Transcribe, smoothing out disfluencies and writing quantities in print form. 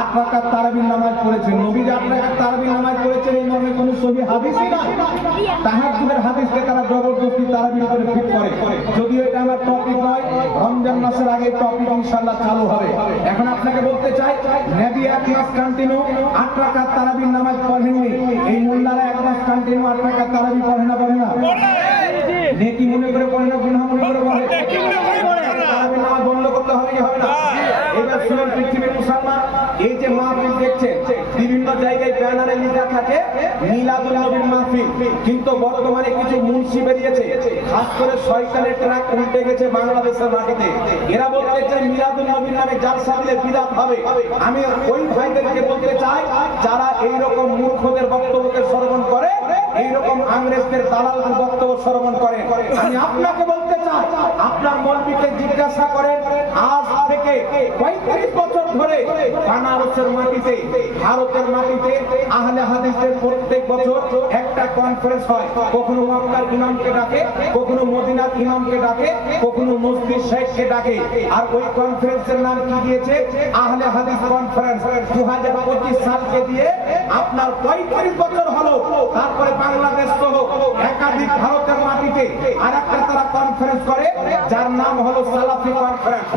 8 রাকাত তারাবির নামাজ পড়েছেন। নবী 8 রাকাত তারাবির নামাজ পড়েছেন এই মর্মে কোনো সহিহ হাদিসই না। তাহাজ্জুদের হাদিসকে তারা জবরদস্তি তারাবির করে ফিট করে। যদিও এটা আমার টপিক নয়, রমজান মাসের আগে টপিক ইনশাআল্লাহ চালু হবে। এখন আপনাকে বলতে চাই, নবী 1 মাস কন্টিনিউ 8 রাকাত তারাবির নামাজ পড়েননি। এই মোল্লারা 1 মাস কন্টিনিউ 8 রাকাত তারাবি পড়ে না? পড়ে না? নেকি মনে করে পড়ে না, গুনাহ মনে করে পড়ে? তারাবির নামাজ বন্ধ করতে হবে কি হবে না? এবার শুনুন পৃথিবীর মুসলমান, এই যে মাহফিল দেখছেন, বিভিন্ন জায়গায় ব্যানারে লেখা থাকে মিলাদুল নবীর মাহফিল, কিন্তু বর্তমানে কিছু মুন্সি বেরিয়েছে, খাস করে শয়তানের ট্রাক উল্টে গেছে বাংলাদেশের মাটিতে। এরা বলতে চায় মিলাদুল নবীর নামে জালসা দিলে বিদআত হবে। আমি ওই ভাইদেরকে বলতে চাই, যারা এই রকম মূর্খদের বক্তব্যকে শ্রবণ করে, এই রকম ইংরেজদের দালালদের বক্তব্য শ্রবণ করে, আমি আপনাকে বলতে চাই, আপনার মৌলবীকে জিজ্ঞাসা করেন, আজ থেকে 35 বছর ধরে বানারসের মাটিতে, ভারতের মাটিতে আহলে হাদিসদের প্রত্যেক বছর একটা কনফারেন্স হয়। কখনো মক্কার ইমামকে ডাকে, কখনো মদিনার ইমামকে ডাকে, কখনো মসজিদ শেখকে ডাকে। আর ওই কনফারেন্সের নাম কি দিয়েছে? আহলে হাদিস কনফারেন্স। 2025 সালকে দিয়ে আপনার 35 বছর হলো। তারপরে বাংলাদেশ সহ একাধিক ভারতের মাটিতে আরেকটা তারা কনফারেন্স করে, যার নাম হলো সালাফি কনফারেন্স।